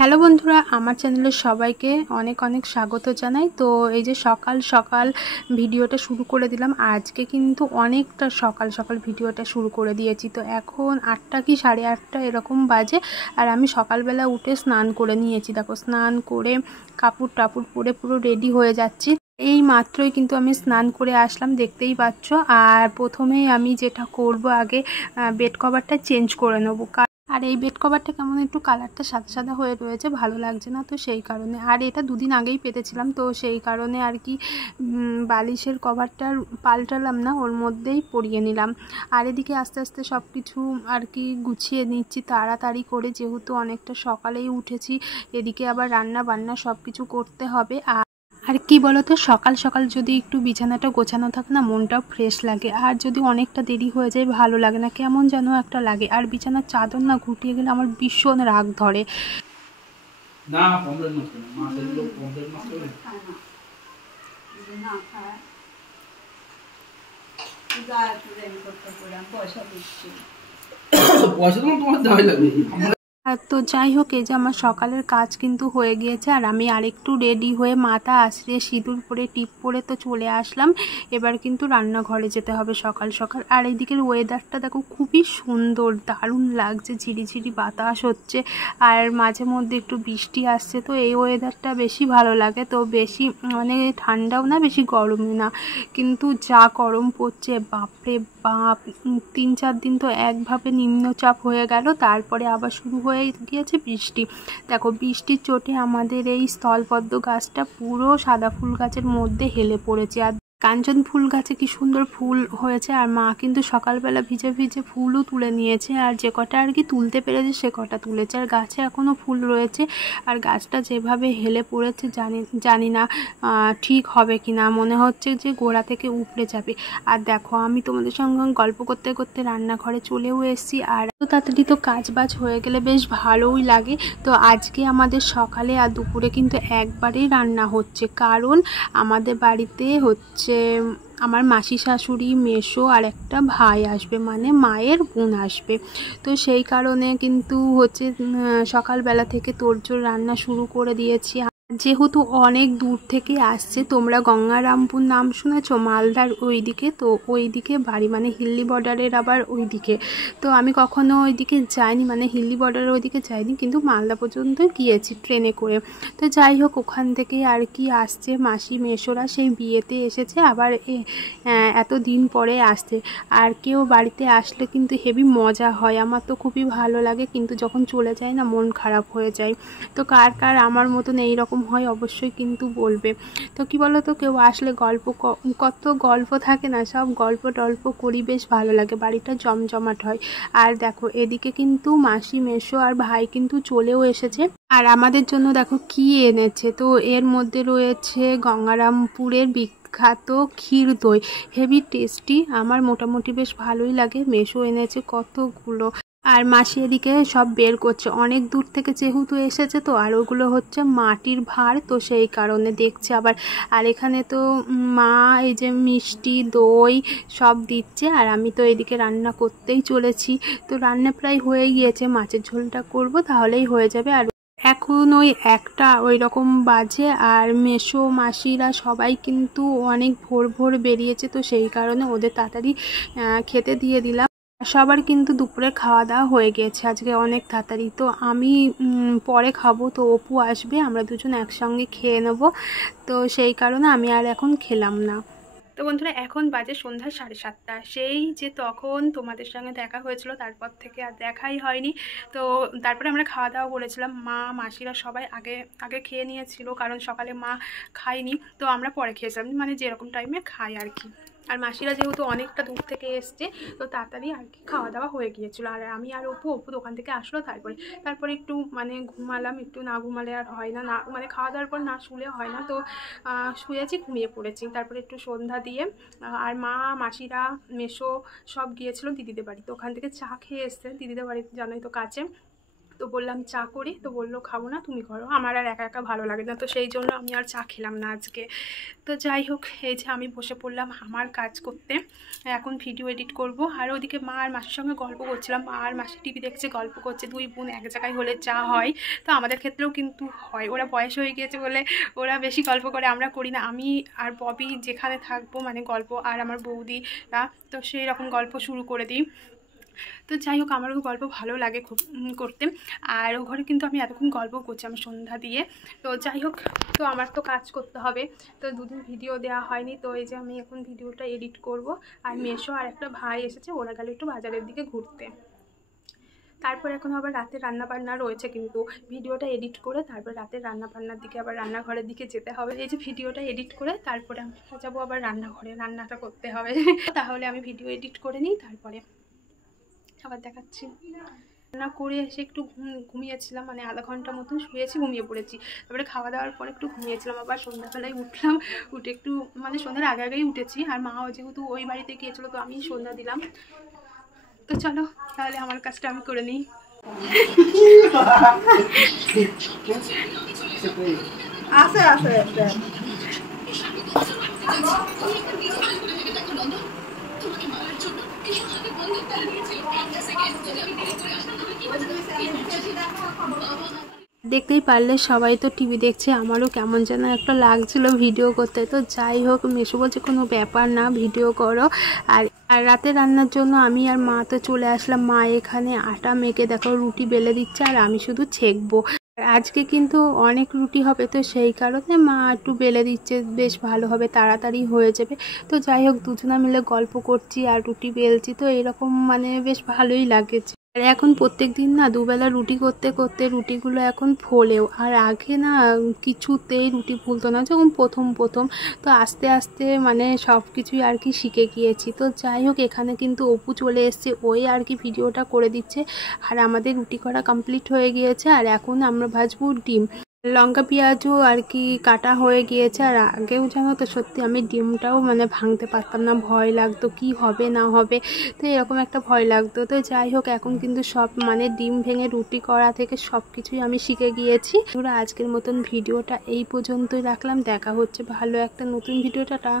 Hello বন্ধুরা, আমার চ্যানেলে সবাইকে অনেক অনেক স্বাগত জানাই। তো এই যে সকাল সকাল ভিডিওটা শুরু করে দিলাম। আজকে কিন্তু অনেকটা সকাল সকাল ভিডিওটা শুরু করে দিয়েছি। তো এখন 8টা কি 8:30 এরকম বাজে, আর আমি সকালবেলা উঠে স্নান করে নিয়েছি। দেখো, স্নান করে কাপড় টাপড় পরে পুরো রেডি হয়ে যাচ্ছি। এই মাত্রই কিন্তু আমি স্নান করে আসলাম, দেখতেই পাচ্ছ। আর প্রথমেই আমি যেটা করব, আগে বেড কভারটা চেঞ্জ করে নেবো। আর এই বেড কভারটা কেমন একটু কালারটা সাদা সাদা হয়ে রয়েছে, ভালো লাগছে না, তো সেই কারণে। আর এটা দুদিন আগেই পেতেছিলাম, তো সেই কারণে আর কি বালিশের কভারটা পাল্টালাম না, ওর মধ্যেই পরিয়ে নিলাম। আর এদিকে আস্তে আস্তে সব কিছু আর কি গুছিয়ে নিচ্ছি তাড়াতাড়ি করে, যেহেতু অনেকটা সকালেই উঠেছি। এদিকে আবার রান্না বান্না সব কিছু করতে হবে। আর কি বলতো, সকাল সকাল যদি একটু বিছানাটা গোছানো থাকে না, মনটাও ফ্রেশ লাগে। আর যদি অনেকটা দেরি হয়ে যায়, ভালো লাগে না, কেমন যেন একটা লাগে। আর বিছানার চাদর না গুটিয়ে গেলে আমার ভীষণ রাগ ধরে। না পয়সা তোমার দেওয়াই লাগবে। তো যাই হোক, এই যে আমার সকালের কাজ কিন্তু হয়ে গিয়েছে। আর আমি আরেকটু রেডি হয়ে মাথা আছড়ে সিঁদুর পরে টিপ পরে তো চলে আসলাম। এবার কিন্তু রান্নাঘরে যেতে হবে সকাল সকাল। আর এইদিকের ওয়েদারটা দেখো, খুবই সুন্দর, দারুণ লাগছে। ঝিরিঝিরি বাতাস হচ্ছে, আর মাঝে মধ্যে একটু বৃষ্টি আসছে। তো এই ওয়েদারটা বেশি ভালো লাগে। তো বেশি মানে ঠান্ডাও না, বেশি গরমও না। কিন্তু যা গরম পড়ছে, বাপরে বাপ! 3-4 দিন তো একভাবে নিম্নচাপ হয়ে গেল, তারপরে আবার শুরু হয়ে গিয়েছে বৃষ্টি। দেখো, বৃষ্টির চোটে আমাদের এই স্থলপদ্ম গাছটা পুরো সাদা ফুল গাছের মধ্যে হেলে পড়েছে। আর কাঞ্চন ফুল গাছে কি সুন্দর ফুল হয়েছে। আর মা কিন্তু সকালবেলা ভিজে ভিজে ফুলও তুলে নিয়েছে। আর যে কটা আর কি তুলতে পেরেছে সে কটা তুলেছে। আর গাছে এখনও ফুল রয়েছে। আর গাছটা যেভাবে হেলে পড়েছে, জানি না ঠিক হবে কি না, মনে হচ্ছে যে গোড়া থেকে উপড়ে যাবে। আর দেখো, আমি তোমাদের সঙ্গে গল্প করতে করতে রান্নাঘরে চলেও এসেছি। আর এত তাড়াতাড়ি তো কাজ বাজ হয়ে গেলে বেশ ভালোই লাগে। তো আজকে আমাদের সকালে আর দুপুরে কিন্তু একবারেই রান্না হচ্ছে, কারণ আমাদের বাড়িতে হচ্ছে আমার মাসি শাশুড়ি, মেসো আর একটা ভাই আসবে, মানে মায়ের বোন আসবে। তো সেই কারণে কিন্তু হচ্ছে সকালবেলা থেকে তোড়জোড় রান্না শুরু করে দিয়েছি। যেহেতু অনেক দূর থেকে আসছে, তোমরা গঙ্গারামপুর নাম শুনেছো, মালদার ওইদিকে। তো ওইদিকে বাড়ি, মানে হিল্লি বর্ডারের আবার ওইদিকে। তো আমি কখনো ওইদিকে যাইনি, মানে হিল্লি বর্ডারের ওইদিকে যাইনি, কিন্তু মালদা পর্যন্ত গিয়েছি ট্রেনে করে। তো যাই হোক, ওখান থেকে আর কি আসছে মাসি মেসোরা, সেই বিয়েতে এসেছে আবার এত দিন পরে আসছে। আর কেউ বাড়িতে আসলে কিন্তু হেভি মজা হয়, আমার তো খুবই ভালো লাগে। কিন্তু যখন চলে যায় না, মন খারাপ হয়ে যায়। তো কার কার আমার মতন এইরকম হয় অবশ্যই কিন্তু বলবে। তো কি বলো তো, কেউ আসলে কত গল্প থাকে না, সব গল্প টল্প করি, বেশ ভালো লাগে, বাড়িটা জমজমাট হয়। আর দেখো, এদিকে কিন্তু মাসি মেসো আর ভাই কিন্তু চলেও এসেছে। আর আমাদের জন্য দেখো কি এনেছে। তো এর মধ্যে রয়েছে গঙ্গারামপুরের বিখ্যাত ক্ষীর দই, হেভি টেস্টি, আমার মোটামুটি বেশ ভালোই লাগে। মেসো এনেছে কতগুলো। আর মাসি এদিকে সব বের করছে, অনেক দূর থেকে যেহেতু এসেছে। তো আর ওগুলো হচ্ছে মাটির ভাঁড়, তো সেই কারণে দেখছে আবার। আর এখানে তো মা এই যে মিষ্টি দই সব দিচ্ছে। আর আমি তো এদিকে রান্না করতেই চলেছি। তো রান্না প্রায় হয়ে গিয়েছে, মাছের ঝোলটা করব, তাহলেই হয়ে যাবে। আর এখন ওই একটা ওই রকম বাজে। আর মেসো মাসিরা সবাই কিন্তু অনেক ভোর ভোর বেরিয়েছে, তো সেই কারণে ওদের তাড়াতাড়ি খেতে দিয়ে দিলাম। সবার কিন্তু দুপুরে খাওয়া দাওয়া হয়ে গিয়েছে আজকে অনেক তাড়াতাড়ি। তো আমি পরে খাবো, তো অপু আসবে, আমরা দুজন একসঙ্গে খেয়ে নেব। তো সেই কারণে আমি আর এখন খেলাম না। তো বন্ধুরা, এখন বাজে সন্ধ্যা 7:30। সেই যে তখন তোমাদের সঙ্গে দেখা হয়েছিল, তারপর থেকে আর দেখাই হয়নি। তো তারপরে আমরা খাওয়া দাওয়া করেছিলাম, মা মাসিরা সবাই আগে আগে খেয়ে নিয়েছিল, কারণ সকালে মা খায়নি। তো আমরা পরে খেয়েছিলাম, মানে যেরকম টাইমে খাই আর কি। আর মাসিরা যেহেতু অনেকটা দূর থেকে এসছে, তো তাড়াতাড়ি আর কি খাওয়া দাওয়া হয়ে গিয়েছিল। আর আমি আর অপু দোকান থেকে আসলো, তারপরে একটু মানে ঘুমালাম। একটু না ঘুমালে আর হয় না, মানে খাওয়া দাওয়ার পর না শুলে হয় না। তো শুয়েছি, ঘুমিয়ে পড়েছি। তারপরে একটু সন্ধ্যা দিয়ে আর মা মাসিরা মেসো সব গিয়েছিল দিদিদের বাড়িতে, ওখান থেকে চা খেয়ে এসছে। দিদিদের বাড়িতে জানোই তো কাছে। তো বললাম চা করি, তো বললো খাবো না, তুমি করো, আমার আর একা একা ভালো লাগে না, তো সেই জন্য আমি আর চা খেলাম না আজকে। তো যাই হোক, এই যে আমি বসে পড়লাম আমার কাজ করতে, এখন ভিডিও এডিট করব। আর ওদিকে মা আর মাসির সঙ্গে গল্প করছিলাম, মা আর মাসি টিভি দেখছে, গল্প করছে, দুই বোন এক জায়গায় হলে যা হয়, তো আমাদের ক্ষেত্রেও কিন্তু হয়। ওরা বয়স হয়ে গিয়েছে বলে ওরা বেশি গল্প করে, আমরা করি না। আমি আর ববি যেখানে থাকবো মানে গল্প, আর আমার বৌদিরা তো সেই রকম গল্প শুরু করে দিই। তো যাই হোক, আমারও গল্প ভালো লাগে খুব করতে। আর ও ঘরে কিন্তু আমি এতক্ষণ গল্প করছি আমার সন্ধ্যা দিয়ে। তো যাই হোক, তো আমার তো কাজ করতে হবে, তো দুদিন ভিডিও দেওয়া হয়নি, তো এই যে আমি এখন ভিডিওটা এডিট করব। আর মেশো আর একটা ভাই এসেছে, ওরা গেল একটু বাজারের দিকে ঘুরতে। তারপর এখন আবার রাতের রান্নাবান্না রয়েছে, কিন্তু ভিডিওটা এডিট করে তারপর রাতের রান্নাবান্নার দিকে আবার রান্নাঘরের দিকে যেতে হবে। এই যে ভিডিওটা এডিট করে তারপরে আমি যাবো আবার রান্নাঘরে, রান্নাটা করতে হবে। তাহলে আমি ভিডিও এডিট করে নিই, তারপরে আবার দেখাচ্ছি। রান্না করে এসে একটু ঘুমিয়েছিলাম, মানে আধা ঘন্টা মতন শুয়েছি, ঘুমিয়ে পড়েছি। তারপরে খাওয়া দাওয়ার পর একটু ঘুমিয়েছিলাম, আবার সন্ধ্যাবেলায় উঠলাম, উঠে একটু মানে সন্ধ্যার আগে আগেই উঠেছি। আর মাও যেহেতু ওই বাড়িতে গিয়েছিলো, তো আমি সন্ধ্যা দিলাম। তো চলো তাহলে আমার কাজটা আমি করে নিই। আছে আছে দেখতেই পারলে সবাই তো টিভি দেখছে, আমারও কেমন যেন একটা লাগছিল ভিডিও করতে। তো যাই হোক, মেশো বলছে কোনো ব্যাপার না, ভিডিও করো। আর আর রাতে রান্নার জন্য আমি আর মা তো চলে আসলাম। মা এখানে আটা মেখে দেখো রুটি বেলে দিচ্ছে, আর আমি শুধু ছেঁকবো। আজকে কিন্তু অনেক রুটি হবে, তো সেই কারণে মা একটু বেলে দিচ্ছে, বেশ ভালো হবে, তাড়াতাড়ি হয়ে যাবে। তো যাই হোক, দুজনা মিলে গল্প করছি আর রুটি বেলছি, তো এরকম মানে বেশ ভালোই লাগছে। আর এখন প্রত্যেক দিন না দুবেলা রুটি করতে করতে রুটিগুলো এখন ফোলেও। আর আগে না কিছুতেই রুটি ফুলতো না, যখন প্রথম প্রথম। তো আস্তে আস্তে মানে সব কিছুই আর কি শিখে গিয়েছি। তো যাই হোক, এখানে কিন্তু অপু চলে এসছে, ওই আর কি ভিডিওটা করে দিচ্ছে। আর আমাদের রুটি করা কমপ্লিট হয়ে গিয়েছে, আর এখন আমরা ভাজবো ডিম। লঙ্কা পেঁয়াজও আর কি কাটা হয়ে গিয়েছে। আর আগেও জানো তো সত্যি আমি ডিমটাও মানে ভাঙতে পারতাম না, ভয় লাগতো কি হবে না হবে, তো এরকম একটা ভয় লাগতো। তো যাই হোক, এখন কিন্তু সব মানে ডিম ভেঙে রুটি করা থেকে সব কিছুই আমি শিখে গিয়েছি। আজকের মতন ভিডিওটা এই পর্যন্তই রাখলাম, দেখা হচ্ছে ভালো একটা নতুন ভিডিওটা।